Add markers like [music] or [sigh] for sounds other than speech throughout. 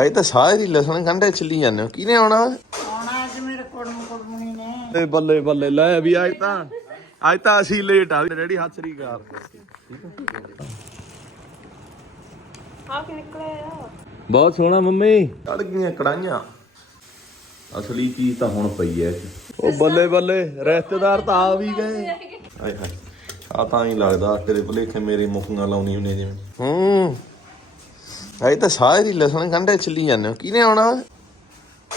ਅਜੇ ਤਾਂ ਸਾਰੇ ਲਸਣ ਗੰਢੇ ਚੱਲੀ ਜਾਂਦੇ ਹੋ। ਕਿਹਨੇ ਆਉਣਾ? ਆਉਣਾ ਅੱਜ ਮੇਰੇ ਕੁੜਮ ਕੁੜਮਣੀ ਨੇ। ਤੇ ਬੱਲੇ ਬੱਲੇ ਲੈ ਵੀ ਅੱਜ ਤਾਂ। ਅੱਜ ਤਾਂ ਅਸੀਂ ਲੇਟ ਆ। ਡੈਡੀ ਹੱਥ ਸ੍ਰੀ ਅਕਾਲ ਆ ਕਿ ਨਿਕਲਿਆ ਆ? ਬਹੁਤ ਸੋਹਣਾ ਮੰਮੀ। ਚੜ ਗਈਆਂ ਕੜਾਈਆਂ ਅਸਲੀ ਚੀਜ਼ ਤਾਂ ਹੁਣ ਪਈ ਐ। ਉਹ ਬੱਲੇ ਬੱਲੇ ਰਿਸ਼ਤੇਦਾਰ ਤਾਂ ਆ ਵੀ ਗਏ। ਹਾਏ ਹਾਏ ਆ ਤਾਂ ਹੀ ਲੱਗਦਾ ਤੇਰੇ ਭੁਲੇਖੇ ਮੇਰੀ ਮੁਖੀਆਂ ਲਾਉਣੀ ਹੁੰਦੀ ਜਿਵੇਂ। ਹੂੰ। ਅਜੇ ਤਾਂ ਸਾਰੇ ਲਸਣ ਗੰਢੇ ਚੱਲੀ ਜਾਂਦੇ ਹੋ। ਕਿਹਨੇ ਆਉਣਾ?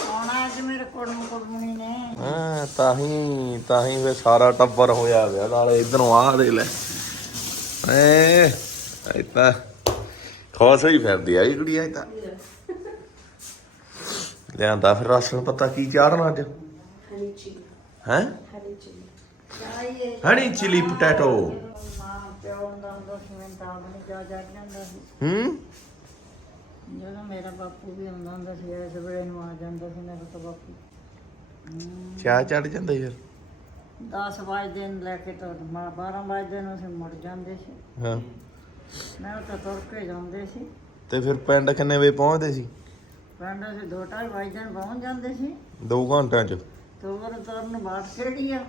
ਆਉਣਾ ਅੱਜ ਮੇਰੇ ਕੁੜਮ ਕੁੜਮਣੀ ਨੇ। ਹਾਂ ਤਾਂ ਹੀ ਤਾਂ ਹੀ ਫੇ ਸਾਰਾ ਟੱਬਰ ਹੋਇਆ ਗਿਆ ਨਾਲੇ ਇਧਰੋਂ ਆ ਦੇ ਲੈ। ਏ ਇਹ ਤਾਂ ਖੋਸ ਹੀ ਫਿਰਦੀ ਆ ਇਹ ਕੁੜੀ ਤਾਂ। ਲਿਆਂਦਾ ਫਿਰ ਰਾਸ਼ਨ ਪਤਾ ਕੀ ਚਾੜਨਾ ਅੱਜ? ਹਨੀ ਚਿਲੀ ਹੈ? Honey chilli honey chilli potato ਹੂੰ? ਜਦੋਂ ਮੇਰਾ ਬਾਪੂ ਵੀ ਆਉਂਦਾ ਹੁੰਦਾ ਸੀ ਇਸ ਵੇਲੇ ਨੂੰ ਆ ਜਾਂਦਾ ਸੀ ਮੇਰਾ ਤਾਂ ਬਾਪੂ। ਚਾਹ ਚੜ ਜਾਂਦਾ ਯਾਰ 10 ਵਜੇ ਨੂੰ ਲੈ ਕੇ ਤਾਂ 12 ਵਜੇ ਨੂੰ ਅਸੀਂ ਮੁੜ ਜਾਂਦੇ ਸੀ। ਹਾਂ। ਮੈਂ ਤਾਂ ਤੁਰ ਕੇ ਜਾਂਦੇ ਸੀ। ਤੇ ਫਿਰ ਪਿੰਡ ਕਿੰਨੇ ਵਜੇ ਪਹੁੰਚਦੇ ਸੀ? ਪਿੰਡ ਅਸੀਂ ਦੋ ਢਾਈ ਵਜੇ ਨੂੰ ਪਹੁੰਚ ਜਾਂਦੇ ਸੀ। 2 ਘੰਟਿਆਂ ਚ? ਤੋਰ ਤੁਰਨ ਬਾਤ ਕਿਹੜੀ ਆ।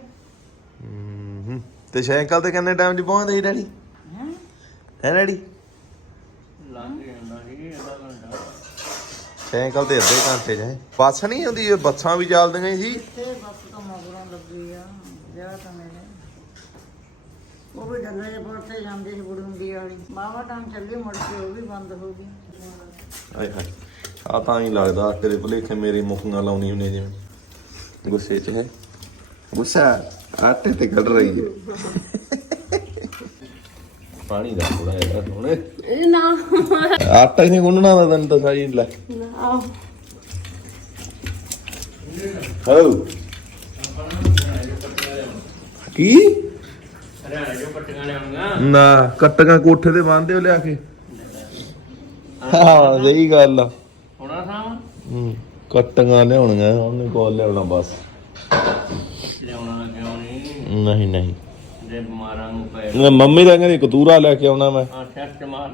ਹੂੰ ਤੇ ਸਾਈਕਲ ਤੇ ਕਿੰਨੇ ਟਾਈਮ ਚ ਪਹੁੰਚਦੇ ਸੀ ਡੈਡੀ? ਹੈ? ਹੈ ਡੈਡੀ? ਸਾਈਕਲ ਤੇ ਅੱਧੇ ਘੰਟੇ ਹੈ ਬੱਸ ਨਹੀਂ ਹੁੰਦੀ ਇਹ ਬੱਸਾਂ ਵੀ ਚੱਲਦੀਆਂ ਸੀ ਤੇ ਬੱਸ ਤੋਂ ਮਗਰੋਂ ਲੱਗੀ ਆ ਵਿਆਹ ਤਾਂ ਮੇਰੇ ਉਹ ਵੀ ਡੱਲੇ ਦੇ ਪੁਲ ਤੇ ਜਾਂਦੀ ਸੀ ਬੁੜੁੰਡੀ ਵਾਲੀ ਬਾਵਾ ਟਾਈਮ ਚੱਲੀ ਮੁੜ ਕੇ ਉਹ ਵੀ ਬੰਦ ਹੋ ਗਈ। ਹਾਏ ਹਾਏ ਆ ਤਾਂ ਹੀ ਲੱਗਦਾ ਤੇਰੇ ਭੁਲੇਖੇ ਮੇਰੀ ਮੁਖੀਆਂ ਲਾਉਣੀ ਹੁੰਦੀ ਜਿਵੇਂ। ਗੁੱਸੇ 'ਚ ਹੈ। ਗੁੱਸਾ ਆਟੇ ਤੇ ਕੱਢ ਰਹੀ ਹੈ। ਪਾਣੀ ਦਾ ਥੋੜਾ ਜਿਹਾ ਹੁਣੇ। ਇਹ ਨਾ। ਆਟਾ ਹੀ ਨਹੀਂ ਗੁੰਨਣਾ ਦਾ ਤੈਨੂੰ ਤਾਂ ਸਾਈ ਲੈ। ਆ ਹੋ ਕੀ? ਨਾ ਕੱਟੀਆਂ ਕੋਠੇ ਤੇ ਬੰਨਦੇ ਹੋ ਲਿਆ ਕੇ। ਹਾਂ ਸਹੀ ਗੱਲ ਆ। ਹੋਣਾ ਸਾਂ ਹੂੰ ਕੱਟੀਆਂ ਲਿਆਉਣੀਆਂ ਉਹਨੇ ਕੋਲ ਲਿਆਉਣਾ ਬਸ। ਲਿਆਉਣਾ ਕਿਉਂ ਨਹੀਂ? ਨਹੀਂ ਨਹੀਂ। ਜੇ ਬਿਮਾਰਾਂ ਨੂੰ ਪਏ ਨਾ ਮੰਮੀ ਤਾਂ ਕਹਿੰਦੀ ਕਤੂਰਾ ਲੈ ਕੇ ਆਉਣਾ ਮੈਂ। ਆ ਮਾਰ।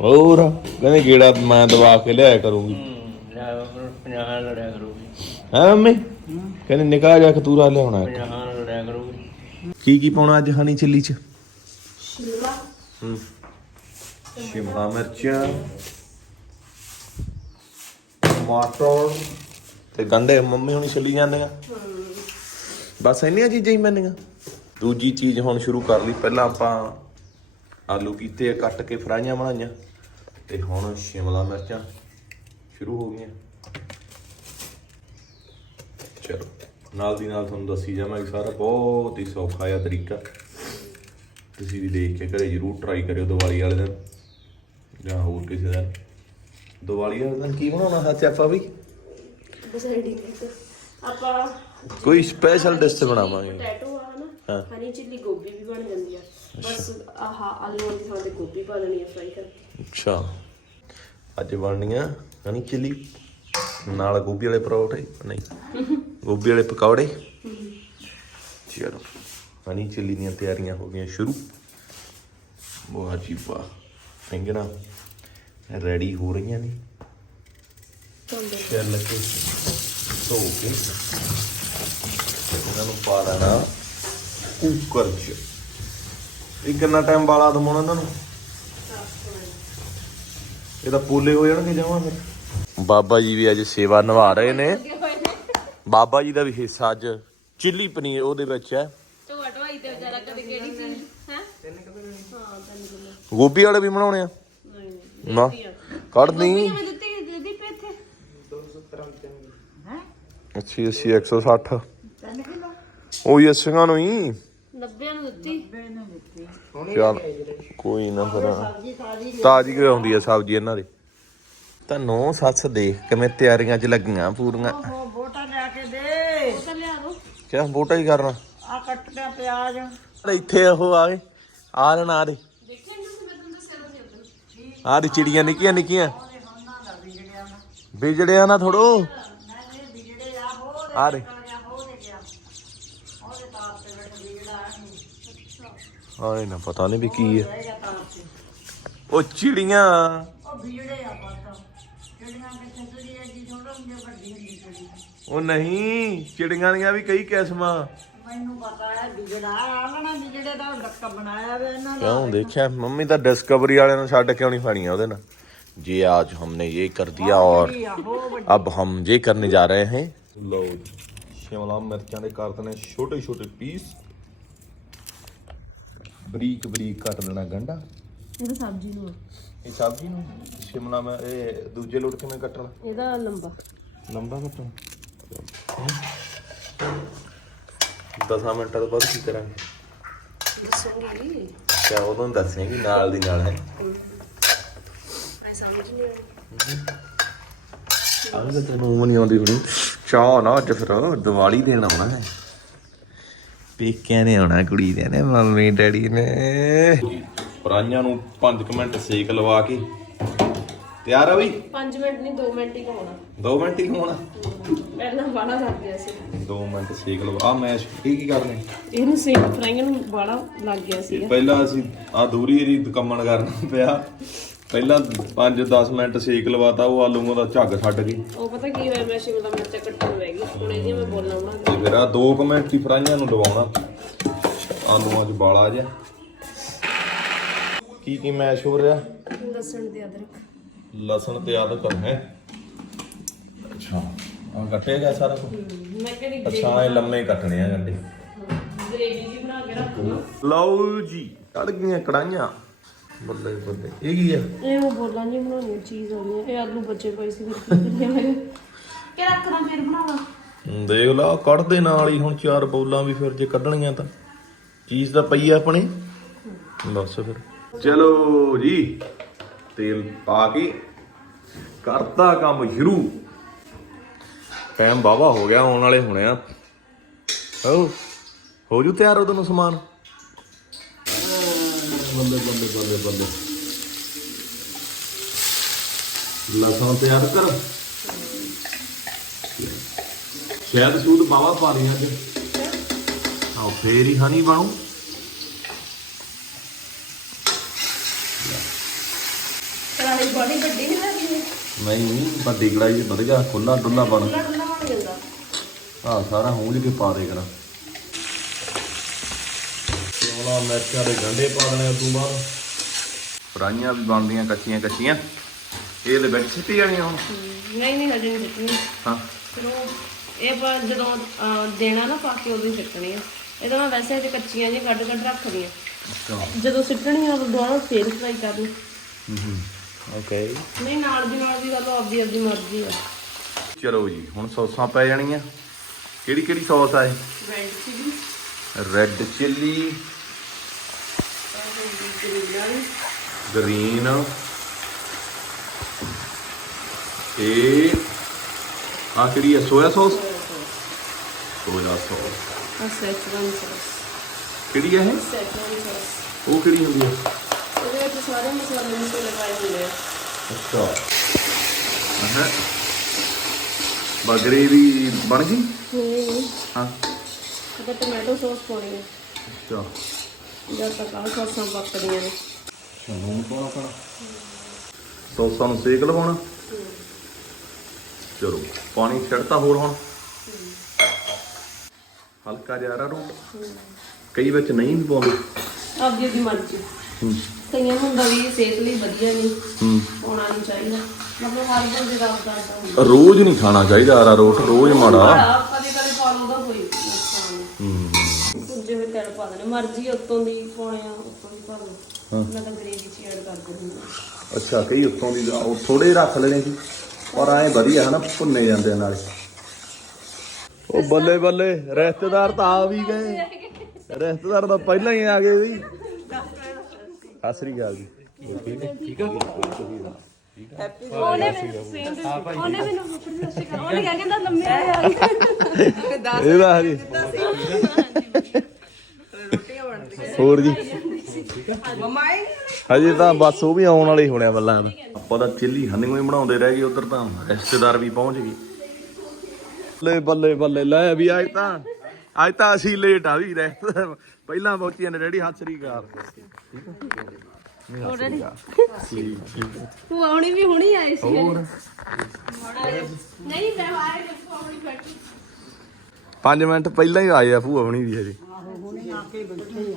ਹੋਰ ਕਹਿੰਦੇ ਗੇੜਾ ਮੈਂ ਦਵਾ ਕੇ ਲਿਆਇਆ ਕਰੂੰਗੀ। ਹੂੰ ਲੈ ਫਿਰ 50 ਲੜਿਆ ਕਰੂਗੀ। ਹੈ ਮੰਮੀ? ਕਹਿੰਦੇ ਨਿਕਾਹ ਜਾ ਕਤੂਰਾ ਲਿਆਉਣਾ ਇੱਕ। 50 ਲੜਿਆ ਕਰੂਗੀ। ਕੀ ਕੀ ਪਾਉਣਾ ਅੱਜ ਹਨੀ ਚਿੱਲੀ ਚ? ਸ਼ਿਮਲਾ। ਹੂੰ। ਸ਼ਿਮਲਾ ਮਿਰਚਾਂ ਟਮਾਟਰ ਤੇ ਗੰਡੇ। ਮੰਮੀ ਹੁਣੀ ਛਿੱਲੀ ਜਾਂਦੇ ਆ ਬਸ ਇੰਨੀਆਂ ਚੀਜ਼ਾਂ ਹੀ ਮੈਨੀਆਂ ਦੂਜੀ ਚੀਜ਼ ਹੁਣ ਸ਼ੁਰੂ ਕਰ ਲਈ ਪਹਿਲਾਂ ਆਪਾਂ ਆਲੂ ਕੀਤੇ ਕੱਟ ਕੇ ਫਰਾਈਆਂ ਬਣਾਈਆਂ ਤੇ ਹੁਣ ਸ਼ਿਮਲਾ ਮਿਰਚਾਂ ਸ਼ੁਰੂ ਹੋ ਗਈਆਂ। ਚਲੋ ਨਾਲ ਦੀ ਨਾਲ ਤੁਹਾਨੂੰ ਦੱਸੀ ਜਾਵਾਂਗੇ ਸਾਰਾ ਬਹੁਤ ਹੀ ਸੌਖਾ ਆ ਤਰੀਕਾ। ਤੁਸੀਂ ਵੀ ਦੇਖ ਕੇ ਘਰੇ ਜਰੂਰ ਟਰਾਈ ਕਰਿਓ ਦੀਵਾਲੀ ਵਾਲੇ ਦਿਨ ਜਾਂ ਹੋਰ ਕਿਸੇ ਦਿਨ। ਦੀਵਾਲੀ ਵਾਲੇ ਦਿਨ ਕੀ ਬਣਾਉਣਾ ਸੱਚ ਆਪਾਂ ਵੀ? ਆਪਾਂ ਕੋਈ ਸਪੈਸ਼ਲ ਡਿਸ਼ ਬਣਾਵਾਂਗੇ। ਪੋਟੈਟੋ ਹਾਂ। ਹਨੀ ਚਿੱਲੀ ਗੋਭੀ ਵੀ ਬਣ ਜਾਂਦੀ ਆ। ਬਸ ਆਹ ਆਲੂਆਂ ਦੀ ਥਾਂ ਤੇ ਗੋਭੀ ਪਾ ਦੇਣੀ ਆ ਫਰਾਈ ਕਰਕੇ। ਅੱਛਾ। ਅੱਜ ਬਣਨੀਆਂ ਹਨੀ ਚਿੱਲੀ ਨਾਲ ਗੋਭੀ ਵਾਲੇ ਪਰੌਂਠੇ ਨਹੀਂ ਗੋਭੀ ਵਾਲੇ ਪਕੌੜੇ। ਚਲੋ ਹਨੀ ਚਿੱਲੀ ਦੀਆਂ ਤਿਆਰੀਆਂ ਹੋ ਗਈਆਂ ਸ਼ੁਰੂ। ਵਾਹ ਜੀ ਵਾਹ ਫਿੰਗਰਾਂ ਰੈਡੀ ਹੋ ਰਹੀਆਂ ਨੇ। ਚੱਲ ਕੇ ਧੋ ਕੇ ਇਹਨਾਂ ਨੂੰ ਪਾ ਲੈਣਾ। ਕੁੱਕਰ 'ਚ ਇਹ ਕਿੰਨਾ ਟਾਈਮ ਬਾਲਾ ਦਮਾਉਣਾ ਇਹਨਾਂ ਨੂੰ? ਇਹ ਤਾਂ ਪੋਲੇ ਹੋ ਜਾਣਗੇ ਜਾਵਾਂ ਫਿਰ। ਬਾਬਾ ਜੀ ਵੀ ਅੱਜ ਸੇਵਾ ਨਿਭਾ ਰਹੇ ਨੇ। ਬਾਬਾ ਜੀ ਦਾ ਵੀ ਹਿੱਸਾ ਅੱਜ ਚਿੱਲੀ ਪਨੀਰ ਉਹਦੇ ਵਿੱਚ ਹੈ। ਢੋਆ ਢਵਾਈ ਤੇ ਵਿਚਾਰਾ ਕਦੇ ਕਿਹੜੀ ਚੀਜ਼ ਹੈ? ਹਾਂ ਤਿੰਨ ਕਿਲੋ ਗੋਭੀ ਵਾਲੇ ਵੀ ਬਣਾਉਣੇ ਆ? ਨਹੀਂ ਨਹੀਂ ਨਾ ਕੱਢਦੀ ਕਿਵੇਂ ਦਿੱਤੀ ਦਿੱਤੀ ਪੇ ਇੱਥੇ? ਹੈ 80 80 160 3 ਕਿਲੋ ਉਹੀ ਅੱਸੀਆਂ ਨੂੰ ਹੀ। 90 ਨੂੰ ਦਿੱਤੀ। ਬੇਨ ਦਿੱਤੀ। ਚੱਲ ਕੋਈ ਨਾ ਫਿਰ। ਤਾਜ਼ੀ ਕਿਉਂ ਹੁੰਦੀ ਆ ਸਬਜ਼ੀ ਇਹਨਾਂ ਦੀ? ਤਾਂ ਨੌ ਸੱਸ ਦੇਖ ਕਿਵੇਂ ਤਿਆਰੀਆਂ 'ਚ ਲੱਗੀਆਂ ਪੂਰੀਆਂ? ਬੋਟਾ ਲਿਆ ਕੇ ਦੇ। ਤਾਂ ਲਿਆ ਦੋ। ਕਿਆ ਬੋਟਾ ਹੀ ਕਰਨਾ? ਆ ਕੱਟ ਕੇ ਪਿਆਜ਼। ਇੱਥੇ ਉਹ ਆਵੇ ਆ ਲੈਣ ਆ ਦੇ। ਆ ਦੀ ਚਿੜੀਆਂ ਨਿੱਕੀਆਂ ਨਿੱਕੀਆਂ। ਵਿਜੜਿਆ ਨਾ। ਥੋੜੋ। ਆ ਦੇ ਗਿਆ ਉਹਦੇ ਤਾਪ ਤੇ ਬੈਠ ਵਿਗੜਾ ਨਹੀਂ ਆਏ ਨਾ ਪਤਾ ਨਹੀਂ ਵੀ ਕੀ ਹੈ ਰਹੇਗਾ ਤਾਪ ਤੇ ਉਹ ਚਿੜੀਆਂ ਉਹ ਵਿਗੜੇ ਆ ਪਤਾ ਜਿਹੜੀਆਂ ਕਿ ਛਤਰੀ ਹੈ ਜੀ ਥੋੜਾ ਹੁੰਦੀ ਵੱਡੀ ਹੁੰਦੀ ਥੋੜੀ ਉਹ ਨਹੀਂ ਚਿੜੀਆਂ ਦੀਆਂ ਵੀ ਕਈ ਕਿਸਮਾਂ ਮੈਨੂੰ ਪਤਾ ਹੈ ਵਿਗੜਾ ਆਲਣਾ ਵਿਗੜੇ ਦਾ ਡੱਕਾ ਬਣਾਇਆ ਵੇ ਇਹਨਾਂ ਦਾ ਕਿਉਂ ਦੇਖਿਆ ਮੰਮੀ ਤਾਂ ਡਿਸਕਵਰੀ ਵਾਲਿਆਂ ਨੂੰ ਛੱਡ ਕਿਉਂ ਨਹੀਂ ਫੜੀਆਂ ਉਹਦੇ ਨਾਲ ਜੀ आज हमने ये कर दिया और ਆਹੋ ਵੱਡੀ अब हम ये करने जा रहे हैं ਲਓ ਜੀ ਸ਼ਿਮਲਾ ਮਿਰਚਾਂ ਦੇ ਕਰ ਦੇਣੇ ਛੋਟੇ ਛੋਟੇ ਪੀਸ ਬਰੀਕ ਬਰੀਕ ਕੱਟ ਦੇਣਾ ਗੰਢਾ। ਇਹਦਾ ਸਬਜ਼ੀ ਨੂੰ। ਇਹ ਸਬਜ਼ੀ ਨੂੰ? ਸ਼ਿਮਲਾ ਮੈਂ ਇਹ ਦੂਜੇ ਲੋਟ ਕਿਵੇਂ ਕੱਟਣਾ? ਇਹਦਾ ਲੰਬਾ। ਲੰਬਾ ਕੱਟਣਾ। 10 ਮਿੰਟਾਂ ਤੋਂ ਬਾਅਦ ਕੀ ਕਰਾਂਗੇ? ਦੱਸੂਗੀ। ਕਿਆ ਉਦੋਂ ਦੱਸੇਂਗੀ ਨਾਲ ਦੀ ਨਾਲ ਹੈ ਮੈਂ ਸਮਝ ਨਹੀਂ ਆਹ ਤਾਂ ਤੈਨੂੰ ਨਹੀਂ ਆਉਂਦੀ ਹੁਣੀ। ਚਾਹ ਨਾ ਅੱਜ ਫਿਰ ਦੀਵਾਲੀ ਦੇਣ ਆਉਣਾ ਹੈ। ਪੇਕਿਆਂ ਨੇ ਆਉਣਾ ਕੁੜੀ ਦੇ ਨੇ ਮੰਮੀ ਡੈਡੀ ਨੇ। ਪਰਾਈਆਂ ਨੂੰ 5 ਮਿੰਟ ਸੇਕ ਲਵਾ ਕੇ। ਤਿਆਰ ਆ ਬਈ? 5 ਮਿੰਟ ਨਹੀਂ 2 ਮਿੰਟ ਹੀ ਹੋਣਾ 2 ਮਿੰਟ ਹੀ ਹੋਣਾ ਪਹਿਲਾਂ ਬਾਲਾ ਗਿਆ ਸੀ 2 ਮਿੰਟ ਸੇਕ ਲਵਾ। ਆ ਮੈਸ਼ ਕੀ ਕੀ ਕਰਨੇ? ਇਹਨੂੰ ਸੇਕ ਫਰਾਈਆਂ ਨੂੰ ਬਾਲਾ ਲੱਗ ਗਿਆ ਸੀ ਪਹਿਲਾਂ ਅਸੀਂ ਆ ਦੂਰੀ ਇਹਦੀ ਕੰਮਣ ਕਰਨਾ ਪਿਆ। ਪਹਿਲਾਂ 5-10 ਮਿੰਟ ਸੇਕ ਲਵਾਤਾ ਉਹ ਆਲੂਆਂ ਦਾ ਝੱਗ ਛੱਡ ਗਈ। ਉਹ ਪਤਾ ਕੀ ਹੋਇਆ ਮੈਂ ਸ਼ਿਮਲਾ ਮਿਰਚ ਕੱਟਣ ਗਈ ਹੁਣ ਇਹਦੀ ਮੈਂ ਬੋਲਣਾ ਬਣਾ ਤੇ ਫਿਰ ਆ 2 ਮਿੰਟ ਹੀ ਫਰਾਈਆਂ ਨੂੰ ਲਵਾਉਣਾ। ਆਲੂਆਂ 'ਚ ਬਾਲਾ ਜਿਹਾ। ਕੀ ਕੀ ਮੈਸ਼ ਹੋ ਰਿਹਾ ਲਸਣ ਤੇ ਅਦਰਕ। ਲਸਣ ਤੇ ਅਦਰਕ ਹੈ। ਅੱਛਾ ਆ ਕੱਟੇਗਾ ਸਾਰਾ ਕੁਝ ਮੈਂ ਕਿਹੜੀ ਅੱਛਾ ਇਹ ਲੰਮੇ ਕੱਟਣੇ ਆ ਗੰਡੇ। ਗ੍ਰੇਵੀ ਜੀ ਬਣਾ ਕੇ ਰੱਖਣਾ ਲਓ। ਜੀ ਚੜ ਗਈਆਂ ਕੜਾਈਆਂ ਬੱਲੇ ਬੱਲੇ। ਇਹ ਕੀ ਆ? ਇਹ ਮੈਂ ਬੋਲਾਂ ਜੀ ਬਣਾਉਣੀ ਚੀਜ਼ ਆਉਂਦੀ ਹੈ ਇਹ ਆਲੂ ਬੱਚੇ ਪਏ ਸੀ ਫਿਰ ਕੀ ਕਰੀਏ ਫਿਰ ਬਣਾਵਾਂ ਦੇਖ ਲਾ ਕੱਢਦੇ ਨਾਲ ਹੀ। ਹੁਣ ਚਾਰ ਬੌਲਾਂ ਵੀ ਫਿਰ ਜੇ ਕੱਢਣੀਆਂ ਤਾਂ। ਚੀਜ਼ ਤਾਂ ਪਈ ਆ ਆਪਣੇ। ਬਸ ਫਿਰ। ਚਲੋ ਜੀ ਤੇਲ ਪਾ ਕੇ ਕਰਤਾ ਕੰਮ ਸ਼ੁਰੂ। ਟਾਈਮ ਬਾਵਾ ਹੋ ਗਿਆ ਆਉਣ ਵਾਲੇ ਹੋਣੇ ਆ। ਹੋ ਹੋ ਜੂ ਤਿਆਰ ਨੂੰ ਸਮਾਨ? ਬੱਲੇ ਬੱਲੇ ਬੱਲੇ ਬੱਲੇ। ਲਸਣ ਤਿਆਰ ਕਰ। ਸ਼ਾਇਦ ਸੂਦ ਬਾਵਾ ਪਾ ਲਈ ਅੱਜ। ਆਹ ਫੇਰ ਹੀ ਹਨੀ ਬਣੂ। ਕੜਾਹੀ ਬੜੀ ਵੱਡੀ ਨਹੀਂ ਲੱਗਦੀ ਨਹੀਂ ਵੱਡੀ ਕੜਾਈ ਵਧ ਗਿਆ ਖੁੱਲਾ ਡੁੱਲਾ ਬਣ। ਜਾਂਦਾ। ਆ ਸਾਰਾ ਹੂੰਜ ਕੇ ਪਾ ਦੇ ਕਰਾਂ। ਚੋਲਾ ਮਿਰਚਾਂ ਦੇ ਗੰਢੇ ਪਾ ਦੇਣੇ ਉਦੋਂ ਬਾਅਦ। ਫਰਾਈਆਂ ਵੀ ਬਣਦੀਆਂ ਕੱਚੀਆਂ ਕੱਚੀਆਂ। ਇਹ ਦੇ ਵਿੱਚ ਸਿੱਟੀ ਜਾਣੀਆਂ ਹੁਣ। ਨਹੀਂ ਨਹੀਂ ਹਜੇ ਨਹੀਂ ਸਿੱਟਣੀ ਹਾਂ। ਫਿਰ ਉਹ ਇਹ ਆਪਾਂ ਜਦੋਂ ਅਹ, ਦੇਣਾ ਨਾ ਪਾ ਕੇ ਉਦੋਂ ਹੀ ਸਿੱਟਣੀ ਆ। ਇਹਦਾ ਮੈਂ ਵੈਸੇ ਤੇ ਕੱਚੀਆਂ ਜੀ ਕੱਢ ਕੱਢ ਰੱਖਦੀ ਆ ਜਦੋਂ ਸਿੱਟਣੀ ਆ ਉਦੋਂ ਦੁਬਾਰਾ ਫੇਰ ਫਰਾਈ ਕਰ ਲਈ ਓਕੇ ਨਹੀਂ ਨਾਲ ਦੀ ਨਾਲ ਦੀ ਗੱਲ ਆਪਦੀ ਆਪਦੀ ਮਰਜ਼ੀ ਆ। ਚਲੋ ਜੀ ਹੁਣ ਸੌਸਾਂ ਪੈ ਜਾਣੀਆਂ। ਕਿਹੜੀ ਕਿਹੜੀ ਸੌਸ ਆ ਇਹ? Red chilli red chilli green ਇਹ ਆ ਕਿਹੜੀ ਹੈ? Soya sauce soya sauce Szechuan sauce ਕਿਹੜੀ ਹੈ ਇਹ? ਸੈਚਰਨ ਸੌਸ ਉਹ ਕਿਹੜੀ ਹੁੰਦੀ ਹੈ? ਇਹਦੇ ਵਿੱਚ ਸਾਰੇ ਮਸਾਲੇ ਮਸਾਲੇ ਪਾਏ ਹੁੰਦੇ ਆ। ਅੱਛਾ। ਹਾਂ ਬਗਰੇ ਵੀ ਬਣ ਗਈ? ਹੂੰ। ਹਾਂ। ਇਹਦਾ ਟੋਮੈਟੋ ਸੌਸ ਪਾਉਣੀ ਹੈ ਅੱਛਾ। ਸੌਸਾਂ ਪੱਕਦੀਆਂ ਨੇ। ਨੂਨ ਪਾਉਣਾ ਪੈਣਾ। ਸੌਸਾਂ ਨੂੰ ਸੇਕ ਲਵਾਉਣਾ। ਚਲੋ ਪਾਣੀ ਛੱਡਤਾ ਹੋਰ ਹੁਣ। ਹਲਕਾ ਜਿਹਾ ਰੂਟ। ਕਈ ਵਿੱਚ ਨਹੀਂ ਵੀ ਪਾਉਂਦੇ। ਆਪਦੀ ਆਪਦੀ ਮਰਜ਼ੀ। ਕਈਆਂ ਨੂੰ ਹੁੰਦਾ ਵੀ ਸਿਹਤ ਲਈ ਵਧੀਆ ਨਹੀਂ। ਪਾਉਣਾ ਨਹੀਂ ਚਾਹੀਦਾ। ਮਤਲਬ ਹਰ ਬੰਦੇ ਦਾ ਆਪਦਾ ਰੋਜ਼ ਨਹੀਂ ਖਾਣਾ ਚਾਹੀਦਾ ਅਰਾਰੋਟ ਰੋਜ਼ ਮਾੜਾ ਬੜਾ ਕਦੇ ਕਦੇ ਪਾ ਲਓ ਉਹਦਾ ਕੋਈ ਨੁਕਸਾਨ ਨਹੀਂ ਹੂੰ ਪੁੱਜੇ ਹੋਏ ਤੇਲ ਪਾ ਦੇਣੇ। ਮਰਜ਼ੀ ਉੱਤੋਂ ਦੀ ਪਾਉਣੇ ਆ ਉੱਤੋਂ ਦੀ ਪਾ ਲਓ ਮੈਂ ਤਾਂ ਗ੍ਰੇਵੀ ਚ ਐਡ ਕਰ ਦਿੰਦੀ ਹਾਂ। ਅੱਛਾ ਕਈ ਉੱਤੋਂ ਦੀ ਉਹ ਥੋੜੇ ਰੱਖ ਲੈਣੇ ਸੀ। ਪਰ ਐ ਵਧੀਆ ਹਨਾ ਭੁੰਨੇ ਜਾਂਦੇ ਨਾਲੇ। ਉਹ ਬੱਲੇ ਬੱਲੇ ਰਿਸ਼ਤੇਦਾਰ ਤਾਂ ਆ ਵੀ ਗਏ। ਰਿਸ਼ਤੇਦਾਰ ਤਾਂ ਪਹਿਲਾਂ ਹੀ ਆ ਗਏ ਵੀ ਸਤਿ ਸ੍ਰੀ ਅਕਾਲ ਜੀ। ਉਹਨੇ ਮੈਨੂੰ ਸੇਮ ਉਹਨੇ ਮੈਨੂੰ ਉੱਪਰ ਕਰ ਉਹਨੇ ਕਿਹਾ ਕਹਿੰਦਾ ਲੰਮੇ ਆ ਇਹਦਾ ਹਰੀ ਹੋਰ ਜੀ? ਹਜੇ ਤਾਂ ਬਸ ਉਹ ਵੀ ਆਉਣ ਵਾਲੇ ਹੀ ਹੋਣੇ ਆ ਬੱਲਾਂ ਆਪਾਂ ਤਾਂ ਚਿੱਲੀ ਹਨੀਓ ਹੀ ਬਣਾਉਂਦੇ ਰਹਿ ਗਏ ਉਧਰ ਤਾਂ ਰਿਸ਼ਤੇਦਾਰ ਵੀ ਪਹੁੰਚ ਗਏ। ਬੱਲੇ ਬੱਲੇ ਬੱਲੇ ਲੈ ਵੀ ਅੱਜ ਤਾਂ ਅੱਜ ਤਾਂ ਅਸੀਂ ਲੇਟ ਆ ਵੀ ਰਹਿ। ਪਹਿਲਾਂ ਪਹੁੰਚੀਆਂ ਨੇ ਡੈਡੀ ਹੱਥ ਸ੍ਰੀ ਅਕਾਲ। Already? ਭੂਆ ਹੁਣੀ ਵੀ ਹੁਣੀ ਆਏ ਸੀ। ਹੋਰ? ਨਹੀਂ ਮੈਂ ਆਏ ਭੂਆ ਹੁਣੀ ਬੈਠੀ। 5 ਮਿੰਟ ਪਹਿਲਾਂ ਹੀ ਆਏ ਆ ਭੂਆ ਬਣੀ ਵੀ ਹਜੇ। ਆਹੋ ਹੁਣੇ ਆ ਕੇ ਬੈਠੇ ਆ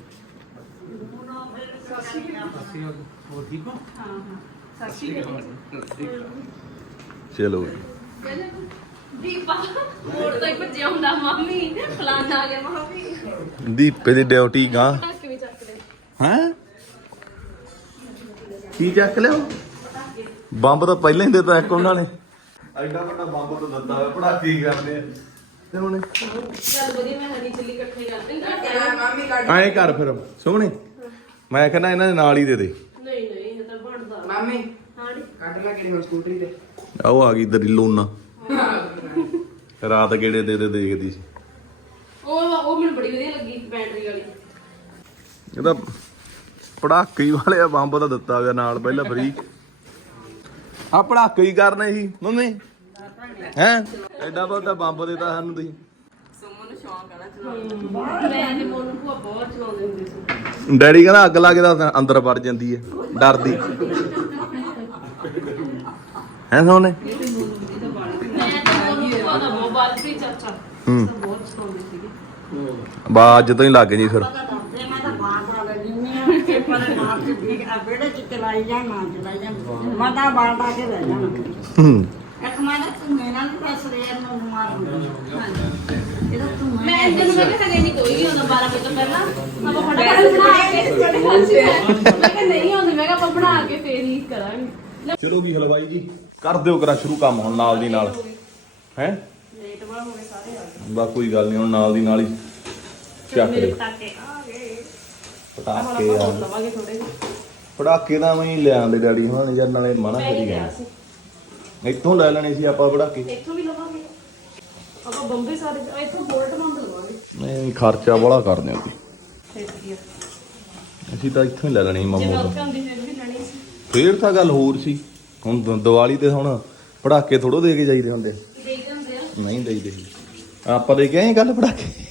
ਚਲੋ। ਦੀਪਾ ਮੋੜ ਤੋਂ ਹੀ ਭੱਜਿਆ ਹੁੰਦਾ ਮੰਮੀ। ਫਲਾਨਾ ਆ ਗਿਆ ਮੰਮੀ। ਦੀਪੇ ਦੀ ਡਿਊਟੀ ਗਾਂ। ਟੱਕ ਵੀ ਚੱਕ ਲੈ ਹੈ? ਕੀ ਚੱਕ ਲਿਓ ਬੰਬ ਤਾਂ ਪਹਿਲਾਂ ਹੀ ਦਿੱਤਾ ਇੱਕ ਉਹਨਾਂ ਨੇ। ਐਡਾ ਵੱਡਾ ਬੰਬ ਤਾਂ ਦਿੱਤਾ ਹੋਇਆ ਪੜਾਕੀ ਕਰਦੇ ਆ। ਤੇ ਹੁਣ? ਚੱਲ ਵਧੀਆ ਮੈਂ ਹਨੀ ਚੱਲੀ ਇਕੱਠੇ ਕਰਦੇ ਐਂ ਕਰ ਫਿਰ ਸੋਹਣੇ। ਮੈਂ ਕਹਿੰਦਾ ਇਹਨਾਂ ਦੇ ਨਾਲ ਹੀ ਦੇ ਦੇ। ਨਹੀਂ ਨਹੀਂ ਇਹ ਤਾਂ ਬਣਦਾ। ਮਾਮੀ ਹਾਂ ਨੀ। ਕੱਢ ਲੈ ਕਿਹੜੀ ਹੁਣ ਸਕੂਟਰੀ ਤੇ। ਆਓ ਆ ਗਈ ਤੇਰੀ ਲੋਨਾ ਰਾਤ ਗੇੜੇ ਦੇ ਦੇ ਦੇਖਦੀ ਸੀ। ਉਹ ਉਹ ਮੈਨੂੰ ਬੜੀ ਵਧੀਆ ਲੱਗੀ ਬੈਟਰੀ ਵਾਲੀ। ਇਹਦਾ ਪੜਾਕੀ ਵਾਲੇ ਆ ਬੰਬ ਤਾਂ ਦਿੱਤਾ ਹੋਇਆ ਨਾਲ ਪਹਿਲਾਂ ਫਰੀ ਆ ਪੜਾਕੇ ਕਰਨੇ ਸੀ ਮੰਮੀ। ਹੈ? ਐਡਾ ਵੱਡਾ ਬੰਬ ਦਿੱਤਾ ਸਾਨੂੰ ਤੁਸੀਂ ਮੈਂ ਤੇ ਮੋਨੂੰ ਭੂਆ ਬਹੁਤ ਚਲਾਉਂਦੇ ਹੁੰਦੇ ਸੀ ਡੈਡੀ ਕਹਿੰਦਾ ਅੱਗ ਲੱਗੇ ਤਾਂ ਅੰਦਰ ਵੜ ਜਾਂਦੀ ਹੈ ਡਰਦੀ। ਹੈ ਸੋਨੇ? ਹੂੰ। ਬਾਅਦ ਜਦੋਂ ਹੀ ਲੱਗ ਜੀ ਫਿਰ। ਲਾ ਕੇ ਹੂੰ। ਇੱਕ ਮੈਂ ਤਾਂ ਤੂੰ ਮੇਰਾ ਨੂੰ ਸਰੀਰ ਨੂੰ ਮਾਰ ਹਾਂਜੀ ਇਹਦਾ ਤੂੰ ਮੈਂ ਤੈਨੂੰ ਮੈਂ ਕਿਹਾ ਹਲੇ ਨਹੀਂ ਕੋਈ ਨਹੀਂ ਹੁੰਦਾ 12 ਵਜੇ ਤੋਂ ਪਹਿਲਾਂ। ਆਪਾਂ ਫਟਾਫਟ ਬਣਾ ਕੇ ਮੈਂ ਕਿਹਾ ਨਹੀਂ ਆਉਂਦੇ ਮੈਂ ਕਿਹਾ ਆਪਾਂ ਬਣਾ ਕੇ ਫੇਰ ਹੀ ਕਰਾਂਗੇ। ਚਲੋ ਜੀ ਹਲਵਾਈ ਜੀ? ਕਰ ਦਿਓ ਕਰਾ ਸ਼ੁਰੂ ਕੰਮ ਹੁਣ ਨਾਲ ਦੀ ਨਾਲ। ਹੈ? ਲੇਟ ਵਾਲਾ ਹੋ ਗਏ ਸਾਰੇ ਆ ਬਾ ਕੋਈ ਗੱਲ ਨਹੀਂ ਹੁਣ ਨਾਲ ਦੀ ਨਾਲ ਹੀ ਚੱਕ ਦੇ ਪਟਾਕੇ ਆ ਗਏ। ਪਟਾਕੇ ਆ ਲਵਾਂਗੇ ਥੋੜੇ ਜਿਹੇ। ਪੜਾਕੇ ਤਾਂ ਮੈਂ ਲਿਆਂਦੇ ਡੈਡੀ ਹੁਣਾਂ ਨੇ ਜਦ ਨਾਲੇ ਮਨਾ ਕਰੀ ਹੀ ਗਏ ਇੱਥੋਂ ਲੈ ਲੈਣੇ ਸੀ ਆਪਾਂ ਪੜਾਕੇ ਇੱਥੋਂ ਵੀ ਲਵਾਂਗੇ। ਆਪਾਂ ਬੰਬੇ ਸਾਰੇ ਇੱਥੋਂ ਬੋਲਟ ਬੰਦ ਲਵਾਂਗੇ ਨਹੀਂ ਖਰਚਾ ਬੜਾ ਕਰਦੇ ਅਸੀਂ। ਫਿਰ ਕੀ ਆ? ਅਸੀਂ ਤਾਂ ਇੱਥੋਂ ਹੀ ਲੈ ਲੈਣੀ ਜੇ ਮੰਮੂ ਤੋਂ। ਉੱਥੇ ਹੁੰਦੀ ਫਿਰ ਵੀ ਲੈਣੀ ਸੀ। ਫੇਰ ਤਾਂ ਗੱਲ ਹੋਰ ਸੀ। ਹੁਣ ਦ- ਦੀਵਾਲੀ ਤੇ ਹੁਣ ਪੜਾਕੇ ਥੋੜੋ ਦੇ ਕੇ ਜਾਈਦੇ ਹੁੰਦੇ। ਦੇ ਕੇ ਹੁੰਦੇ ਆ? ਨਹੀਂ ਦੇਈਦੇ ਆਪਾਂ ਦੇ ਕੇ ਆਏ ਗੱਲ ਪੜਾਕੇ?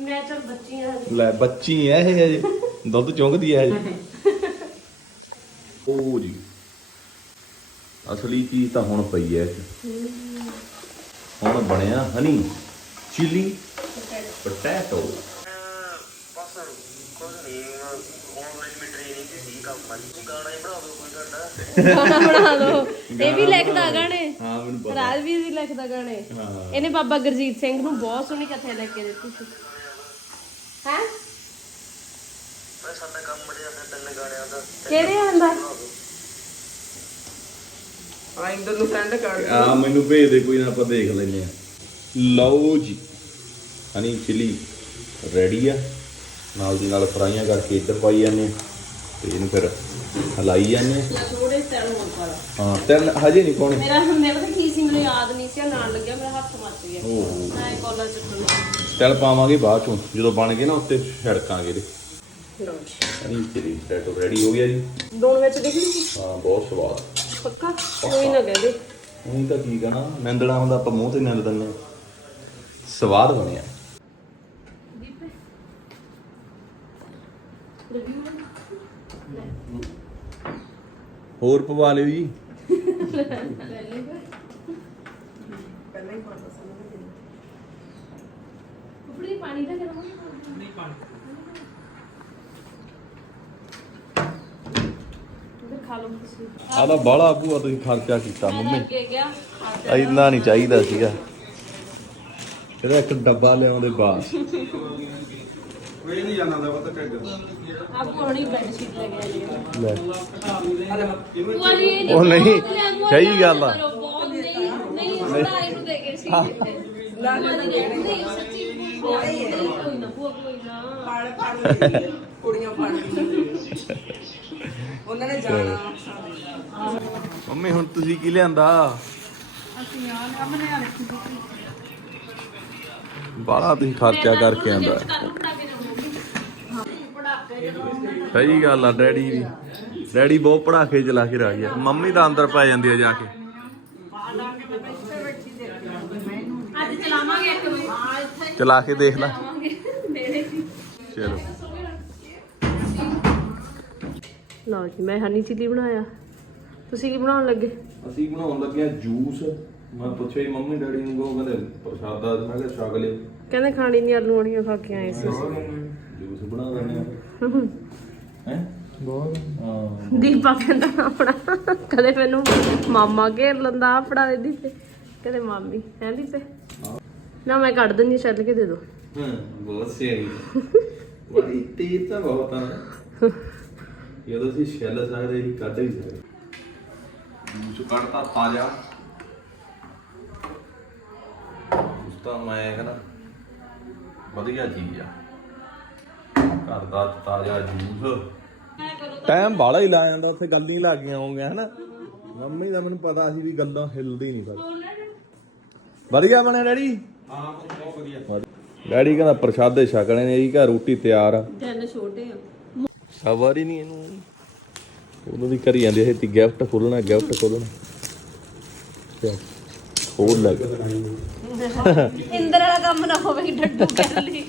ਮੈਂ ਚਲ ਬੱਚੀ ਆ ਲੈ ਬੱਚੀ ਐ ਇਹ ਹਜੇ। ਦੁੱਧ ਚੁੰਗਦੀ ਐ ਹਜੇ। ਉਹ ਜੀ ਅਸਲੀ ਚੀਜ਼ ਤਾਂ ਹੁਣ ਪਈ ਐ। ਇਹ 'ਚ। ਹੁਣ ਬਣਿਆ ਹਨੀ ਚਿਲੀ ਪੋਟੈਟੋ ਗਾਣਾ ਬਣਾ ਲਓ। ਇਹ ਵੀ ਲਿਖਦਾ ਗਾਣੇ। ਹਾਂ ਮੈਨੂੰ ਪਤਾ ਰਾਜਵੀਰ ਵੀ ਲਿਖਦਾ ਗਾਣੇ। ਹਾਂ। ਇਹਨੇ ਬਾਬਾ ਗੁਰਜੀਤ ਸਿੰਘ ਨੂੰ ਬਹੁਤ ਸੋਹਣੀ ਕਥਾ ਲੈ ਕੇ ਦਿੱਤੀ ਸੀ। ਹੈ? ਕਿਹੜੇ ਆਂਦਾ ਆ ਇੰਦਰ ਨੂੰ ਸੈਂਡ ਕਰ ਆ ਮੈਨੂੰ ਭੇਜ ਦੇ ਕੋਈ ਨਾ ਆਪਾਂ ਦੇਖ ਲੈਨੇ ਆ ਲਓ ਜੀ। ਹਨੀ ਚਿਲੀ ਰੈਡੀ ਆ। ਨਾਲ ਦੀ ਨਾਲ ਫਰਾਈਆਂ ਕਰਕੇ ਇੱਧਰ ਪਾਈ ਜਾਂਦੇ ਤੇ ਇਹਨੂੰ ਫਿਰ ਹਲਾਈ ਜਾਂਦੇ ਥੋੜੇ ਸਟੈਲ ਹੋਰ ਪਾ ਲਾ ਹਾਂ ਤਿੰਨ ਹਜੇ ਨਹੀਂ ਪਾਉਣੇ। ਮੇਰਾ ਮੇਰੇ ਤਾਂ ਕੀ ਸੀ ਮੈਨੂੰ ਯਾਦ ਨਹੀਂ ਸੀ ਨਾਲ ਲੱਗਿਆ ਮੇਰਾ ਹੱਥ ਮੱਚ ਗਿਆ। ਓਹ। ਮੈਂ ਕਾਲਰ ਚੱਕਣ ਸਟੈਲ ਪਾਵਾਂਗੇ ਬਾਅਦ ਚੋਂ ਜਦੋਂ ਬਣ ਗਏ ਨਾ ਉੱਤੇ ਛੜਕਾਂਗੇ ਇਹਦੇ। ਹਨੀ ਚਿਲੀ ਟੈਟੋ ਰੈਡੀ ਹੋ ਗਿਆ ਜੀ। ਦੋਨ ਵਿੱਚ ਦੇਖ ਲਈ ਹਾਂ ਬਹੁਤ ਸਵਾਦ। ਪੱਕਾ? ਕੋਈ ਨਾ ਕਹਦੇ ਉਹੀ ਤਾਂ ਠੀਕ ਆ ਨਾ ਨਿੰਦਣਾ ਹੁੰਦਾ ਆਪਾਂ ਮੂੰਹ ਤੇ ਨਿੰਦ ਦਿੰਦੇ ਹਾਂ। ਸਵਾਦ ਬਣਿਆ ਦੀਪੇ ਰਿਵਿਊ ਹੋਰ ਪਵਾ ਲਿਓ ਜੀ। ਕੁਪੜੀ ਪਾਣੀ ਦਾ ਗਰਮ ਨਹੀਂ ਪਾਣੀ ਖਾ ਲਓ ਤੁਸੀਂ। ਆ ਤਾਂ ਬਾਹਲਾ ਭੂਆ ਤੁਸੀਂ ਖਰਚਾ ਕੀਤਾ ਮੰਮੀ। ਅੱਗੇ ਗਿਆ। ਇੰਨਾ ਨਹੀਂ ਚਾਹੀਦਾ ਸੀਗਾ। ਇਹਦਾ ਇੱਕ ਡੱਬਾ ਲਿਆਉਂਦੇ ਬਾਸ ਆਪ ਕੋਣੀ ਬੈੱਡ ਸ਼ੀਟ ਲੈ ਕੇ ਆਏ ਲੈ। ਭੂਆ ਜੀ ਇਹ ਉਹ ਨਹੀਂ, ਸਹੀ ਗੱਲ ਆ। ਨਹੀਂ ਨਹੀਂ ਦੇ ਗਏ ਸੀ ਨਾ ਨਹੀਂ ਸੱਚੀ ਭੂਆ ਨਹੀਂ ਕੋਈ ਨਾ ਭੂਆ ਕੋਈ ਨਾ ਫੜ ਫੜ ਕੁੜੀਆਂ ਫੜ ਉਹਨਾਂ ਨੇ ਜਾਣਾ ਮੰਮੀ ਹੁਣ ਤੁਸੀਂ ਕੀ ਲਿਆਂਦਾ? ਅਸੀਂ ਆ ਅਮਨੇ ਆ ਰੱਖੀ ਬਾਲਾ ਤੁਸੀਂ ਖਰਚਾ ਕਰਕੇ ਆਂਦਾ। ਬਣਾ ਕੇ ਸਹੀ ਗੱਲ ਆ ਡੈਡੀ ਵੀ। ਡੈਡੀ ਬਹੁਤ ਪੜਾਕੇ ਚਲਾ ਕੇ ਰਹਿ ਗਿਆ। ਮੰਮੀ ਤਾਂ ਅੰਦਰ ਪੈ ਜਾਂਦੀ ਆ ਜਾ ਕੇ। ਅੱਜ ਚਲਾਵਾਂਗੇ ਇੱਕ ਵਜੇ ਚਲਾ ਕੇ ਦੇਖ ਲੈ। ਚਲੋ। ਲਓ ਜੀ ਮੈਂ ਹਨੀ ਚਿੱਲੀ ਬਣਾਇਆ। ਤੁਸੀਂ ਕੀ ਬਣਾਉਣ ਲੱਗੇ? ਅਸੀਂ ਬਣਾਉਣ ਲੱਗੇ ਆ ਜੂਸ। ਮੈਂ ਪੁੱਛਿਆ ਜੀ ਮੰਮੀ ਡੈਡੀ ਨੂੰ ਉਹ ਕਹਿੰਦੇ ਪ੍ਰਸ਼ਾਦਾ ਮੈਂ ਕਿਹਾ ਛਕ ਲਿਓ ਕਹਿੰਦੇ ਖਾਣੀ ਨਹੀਂ ਆਲੂ ਵਾਲੀਆਂ ਖਾ ਕੇ ਆਏ ਸੀ। ਜੂਸ ਬਣਾ ਦਿੰਦੇ ਆ। ਹੈ? ਬਹੁਤ। ਹਾਂ। ਦੀਪਾ ਕਹਿੰਦਾ ਆਪਣਾ ਕਦੇ ਮੈਨੂੰ ਮਾਮਾ ਘੇਰ ਲੰਦਾ ਆਪਣਾ ਦੇ ਤੇ ਕਦੇ ਮਾਮੀ ਹੈ ਤੇ ਨਾ ਮੈਂ ਕੱਢ ਦਿੰਦੀ ਹਾਂ, ਛੱਡ ਕੇ ਦੇ ਦੋ। ਹਾਂ ਬਹੁਤ ਸਹੀ ਬੜੀ ਤੇਜ਼ ਤਾਂ ਬਹੁਤ ਆ। ਨਾ ਜਦੋਂ ਅਸੀਂ ਛਿੱਲ ਸਕਦੇ ਸੀ ਕੱਢ ਵੀ ਸਕਦੇ। ਜੂਸ ਕੱਢਤਾ ਤਾਜ਼ਾ ਉਸ ਤਾਂ ਮੈਂ ਕਹਿੰਦਾ ਵਧੀਆ ਚੀਜ਼ ਆ। ਘਰ ਦਾ ਤਾਜ਼ਾ ਜੂਸ। ਟਾਈਮ ਬਾਲਾ ਹੀ ਲਾ ਜਾਂਦਾ ਉੱਥੇ ਗੱਲ ਨਹੀਂ ਲੱਗ ਗਿਆ ਹੋਊਗਾ ਹਨਾ? ਮੰਮੀ ਦਾ ਮੈਨੂੰ ਪਤਾ ਸੀ ਵੀ ਗੱਲਾਂ ਹਿਲਦੀ ਨਹੀਂ ਪਰ ਵਧੀਆ ਬਣਿਆ ਡੈਡੀ? ਹਾਂ ਬਹੁਤ ਵਧੀਆ। ਡੈਡੀ ਕਹਿੰਦਾ ਪ੍ਰਸ਼ਾਦੇ ਛਕਣੇ ਨੇ ਜੀ ਘਰ ਰੋਟੀ ਤਿਆਰ ਆ। ਜਨ ਛੋਟੇ ਆ। ਸਵਾਰ ਹੀ ਨਹੀਂ ਇਹਨੂੰ। ਉਹਨੂੰ ਵੀ ਕਰੀ ਜਾਂਦੇ ਸੀ ਗਿਫਟ ਖੋਲਣਾ ਗਿਫਟ ਖੋਲਣਾ। ਖੋਲ ਲੱਗ ਇੰਦਰ ਵਾਲਾ ਕੰਮ ਨਾ ਹੋਵੇ ਡੱਡੂ ਕਰ ਲਈ।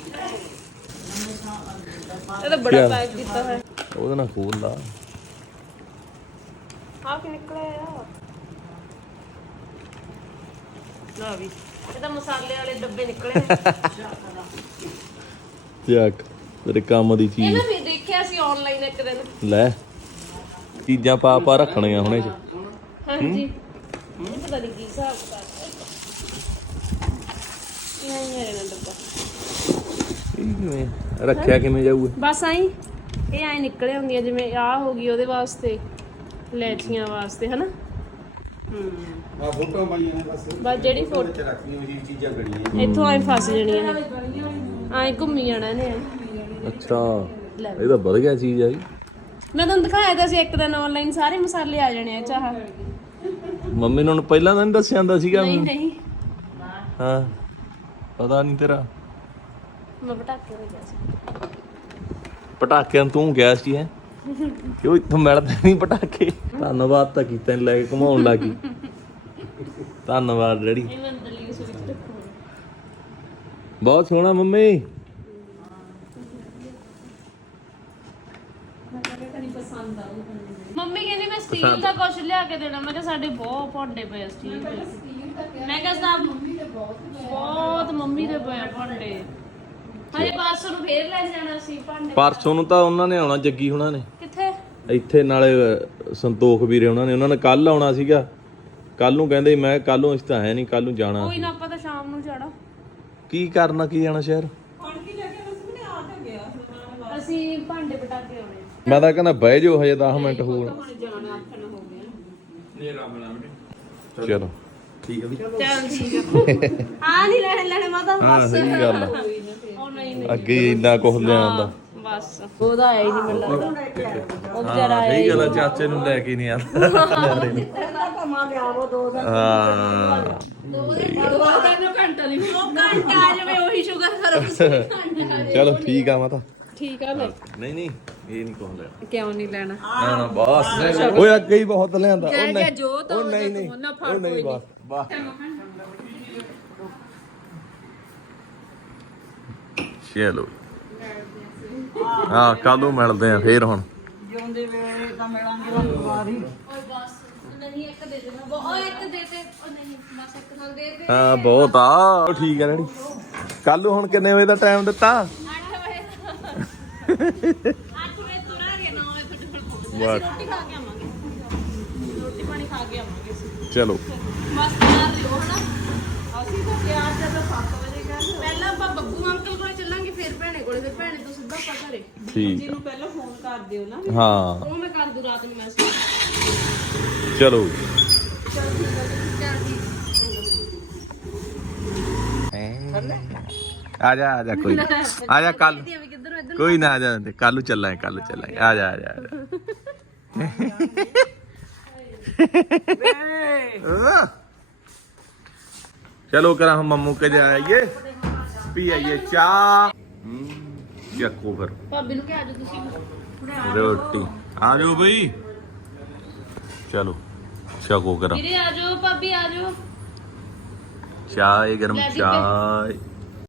ਇਹ ਤਾਂ ਬੜਾ ਪੈਕ ਕੀਤਾ ਹੋਇਆ। ਉਹਦੇ ਨਾਲ ਖੋਲ ਲਾ ਆ ਕੀ ਨਿਕਲਿਆ ਆ? ਨਾ ਵੀ ਇਹ ਤਾਂ ਮਸਾਲੇ ਵਾਲੇ ਡੱਬੇ ਨਿਕਲੇ ਚੱਕ [laughs] ਤੇਰੇ ਕੰਮ ਦੀ ਇਹ ਚੀਜ਼। ਨਾ ਵੀ ਦੇਖਿਆ ਸੀ ਆਨਲਾਈਨ ਇੱਕ ਦਿਨ। ਲੈ ਚੀਜ਼ਾਂ ਪਾ ਪਾ ਰੱਖਣੀਆਂ ਹੁਣੇ ਚ। ਹਾਂਜੀ। ਇਹ ਪਤਾ ਨਹੀਂ ਕੀ ਹਿਸਾਬ ਕਰ ਇਹ ਆਈ ਹੈ ਨਾ ਡੱਬਾ ਇਹ ਕਿਵੇਂ? ਰੱਖਿਆ ਕਿਵੇਂ ਜਾਊਗਾ ਬਸ ਆਈ। ਇਹ ਆਈ ਨਿਕਲੇ ਹੁੰਦੀਆਂ ਜਿਵੇਂ ਆ ਹੋ ਗਈ ਉਹਦੇ ਵਾਸਤੇ ਲੈਚੀਆਂ ਵਾਸਤੇ ਹਨਾ? ਆ ਫੋਟੋ ਪਾਈਆਂ ਨੇ ਬਸ। ਬਸ ਜਿਹੜੀ ਫੋਟੋ ਤੇ ਰੱਖਣੀ ਉਹੀ ਚੀਜ਼ਾਂ ਗੜੀਆਂ ਇੱਥੋਂ ਆਏ ਫਸ ਜਾਣੀਆਂ ਨੇ। ਆਏ ਘੁੰਮੀ ਜਾਣਾ ਨੇ ਅੱਛਾ ਲੈ। ਇਹ ਤਾਂ ਵਧੀਆ ਚੀਜ਼ ਆ ਜੀ। ਮੈਂ ਤੁਹਾਨੂੰ ਦਿਖਾਇਆ ਤਾਂ ਸੀ ਇੱਕ ਦਿਨ ਆਨਲਾਈਨ ਸਾਰੇ ਮਸਾਲੇ ਆ ਜਾਣੇ ਆ ਚਾਹ। ਮੰਮੀ ਨੂੰ ਪਹਿਲਾਂ ਤਾਂ ਨਹੀਂ ਦੱਸਿਆ ਜਾਂਦਾ ਸੀਗਾ ਨਹੀਂ ਨਹੀਂ। ਹਾਂ ਪਤਾ ਨਹੀਂ ਤੇਰਾ। ਮੈਂ ਪਟਾਕੇ ਹੋ ਗਿਆ ਸੀ। ਪਟਾਕਿਆਂ ਨੂੰ ਤੂੰ ਗਿਆ ਸੀ ਹੈ? ਕਿਉਂ ਇੱਥੋਂ ਮਿਲਦੇ ਨਹੀਂ ਪਟਾਕੇ? ਧੰਨਵਾਦ ਤਾਂ ਕੀਤਾ ਨੀ ਲੈ ਕੇ ਘੁਮਾਉਣ ਲੱਗੀ। ਧੰਨਵਾਦ ਡੈਡੀ। ਬਹੁਤ ਸੋਹਣਾ ਮੰਮੀ। ਮੰਮੀ ਕਹਿੰਦੀ ਮੈਂ ਸਟੀਲ ਦਾ ਕੁਝ ਲਿਆ ਕੇ ਦੇਣਾ। ਮੈਂ ਕਿਹਾ ਸਾਡੇ ਬਹੁਤ ਭਾਂਡੇ ਪਏ ਆ ਸਟੀਲ ਦੇ। ਮੈਂ ਕਿਹਾ ਸਭ ਬਹੁਤ ਮੰਮੀ ਦੇ ਪਏ ਆ ਭਾਂਡੇ। ਹਰੇ ਪਾਸ ਨੂੰ ਫੇਰ ਲੈ ਜਾਣਾ ਸੀ ਭਾਂਡੇ। ਪਰਸੋਂ ਨੂੰ ਤਾਂ ਉਹਨਾਂ ਨੇ ਆਉਣਾ ਜੱਗੀ ਹੁਣਾਂ ਨੇ। ਕਿੱਥੇ? ਇੱਥੇ ਨਾਲੇ ਸੰਤੋਖ ਵੀਰੇ ਉਹਨਾਂ ਨੇ। ਉਹਨਾਂ ਨੇ ਕੱਲ ਆਉਣਾ ਸੀਗਾ। ਕੱਲ ਨੂੰ ਕਹਿੰਦੇ ਮੈਂ ਕੱਲ ਨੂੰ ਇਸ ਤਾਂ ਹੈ ਨਹੀਂ ਕੱਲ ਨੂੰ ਜਾਣਾ ਕੋਈ ਨਾ ਆਪਾਂ ਤਾਂ ਸ਼ਾਮ ਨੂੰ ਜਾਣਾ। ਕੀ ਕਰਨਾ ਕੀ ਜਾਣਾ ਸ਼ਹਿਰ? ਅਸੀਂ ਭਾਂਡੇ ਪਟਾਕੇ ਆਉਣੇ। ਮੈਂ ਤਾਂ ਕਹਿੰਦਾ ਬਹਿ ਜਾਓ ਹਜੇ 10 ਮਿੰਟ ਹੋਰ। ਚਲੋ। ਠੀਕ ਹੈ ਵੀ? ਚੱਲ ਠੀਕ ਆ। ਆ ਨਹੀਂ ਲੈਣੇ ਲੈਣੇ ਮਾਤਾ ਹਾਂ ਸਹੀ ਗੱਲ ਆ। ਉਹ ਨਹੀਂ ਨਹੀਂ। ਅੱਗੇ ਹੀ ਇੰਨਾ ਕੁਝ ਲਿਆਂਦਾ। ਬਸ। ਉਹਦਾ ਆਇਆ ਹੀ ਨਹੀਂ ਮੈਨੂੰ ਲੱਗਦਾ। ਉਹ ਵਿਚਾਰਾ ਹਾਂ ਆਇਆ ਸਹੀ ਗੱਲ ਆ ਚਾਚੇ ਨੂੰ ਲੈ ਕੇ ਨਹੀਂ ਆਉਂਦਾ। ਇਹਦਾ ਕਮਾ ਲਿਆਵੋ ਦੋ ਦਿਨ ਹਾਂ। ਦੋ ਤਿੰਨ ਘੰਟਾ ਨਹੀਂ ਉਹ ਘੰਟਾ ਆ ਜਾਵੇ ਉਹੀ ਸ਼ੁਗਰ ਕਰੋ ਤੁਸੀਂ ਘੰਟਾ ਚਲੋ ਠੀਕ ਆ ਮਾਤਾ। ਠੀਕ ਆ ਲੈ ਨਹੀਂ ਨਹੀਂ ਇਹ ਨਹੀਂ ਕੋਹ ਲੈਣਾ। ਕਿਉਂ ਨਹੀਂ ਲੈਣਾ? ਨਾ ਨਾ ਬਸ। ਓਏ ਅੱਗੇ ਹੀ ਬਹੁਤ ਲਿਆਂਦਾ। ਉਹ ਕਹਿ ਨਹੀਂ ਜੋ ਤਾਂ ਉਹ ਉਹਦਾ ਨਹੀਂ ਨਹੀਂ ਤੂੰ ਨਾ ਫੜ ਉਹ ਨਹੀਂ ਕੋਈ ਬਸ ਬਸ। ਚਲੋ। ਹਾਂ ਕੱਲ ਨੂੰ ਮਿਲਦੇ ਆ ਫੇਰ ਹੁਣ। ਜਿਉਂਦੇ ਵੇਲੇ ਤਾਂ ਮਿਲਾਂਗੇ ਉਹ ਦੁਬਾਰੀ ਓਏ ਬਸ ਨਹੀਂ ਇੱਕ ਦੇ ਦੇਣਾ। ਉਹ ਇੱਕ ਦੇ ਦੇ। ਉਹ ਨਹੀਂ ਬਸ ਇੱਕ ਨਾਲ ਦੇ ਦੇ। ਹਾਂ ਬਹੁਤ ਆ। ਉਹ ਠੀਕ ਕੱਲ ਨੂੰ ਹੁਣ ਕਿੰਨੇ ਵਜੇ ਦਾ ਟਾਈਮ ਦਿੱਤਾ? 8 ਵਜੇ 8 ਵਜੇ ਤੁਰਾਂਗੇ 9 ਵਜੇ ਤੁਹਾਡੇ ਕੋਲ ਪਹੁੰਚ ਵਾਹ। ਰੋਟੀ ਖਾ ਕੇ ਆਵਾਂਗੇ ਰੋਟੀ ਪਾਣੀ ਖਾ ਕੇ ਆਵਾਂਗੇ ਅਸੀਂ ਚਲੋ। ਬਸ ਤਿਆਰ ਰਹੋ ਹਨਾ ਅਸੀਂ ਤਾਂ ਤਿਆਰ ਜਦੋਂ 7 ਵਜੇ ਕਹਿੰਦੇ ਪਹਿਲਾਂ ਆਪਾਂ ਬੱਬੂ ਅੰਕਲ ਕੋਲੇ ਚੱਲਾਂਗੇ ਫਿਰ ਭੈਣੇ ਕੋਲੇ ਫਿਰ ਭੈਣੇ ਤੋਂ ਸਿੱਧਾ ਆਪਾਂ ਘਰੇ ਠੀਕ ਨੂੰ ਪਹਿਲਾਂ ਫੋਨ ਕਰ ਦਿਓ ਨਾ ਆ। ਹਾਂ ਉਹ ਮੈਂ ਕਰ ਦੂ ਰਾਤ ਨੂੰ ਮੈਸੇਜ ਚਲੋ ਆ ਜਾ ਆ ਜਾ ਕੋਈ ਨਾ। [laughs] ਆ ਜਾ ਕੱਲ ਕੋਈ ਨਾ ਆ ਜਾ ਕੱਲ ਨੂੰ ਚੱਲਾਂਗੇ ਕੱਲ ਨੂੰ ਚੱਲਾਂਗੇ ਆ ਜਾ ਆ ਜਾ ਜਾ [laughs] ਚਲੋ ਕਰਾਂ ਹਮ ਮਮੂ ਕੇ ਜਾਈਏ ਪੀ ਆਈਏ ਚਾਹ। ਚੱਕੋ ਫਿਰ। ਭਾਬੀ ਨੂੰ ਕਿਹਾ ਜੋ ਤੁਸੀਂ ਰੋਟੀ। ਆ ਜਾਓ ਬਈ। ਚਲੋ ਛਕੋ ਕਰਾਂ। ਵੀਰੇ ਆ ਜਾਓ ਭਾਬੀ ਆ ਜਾਓ। ਚਾਹ ਗਰਮ। ਚਾਹ।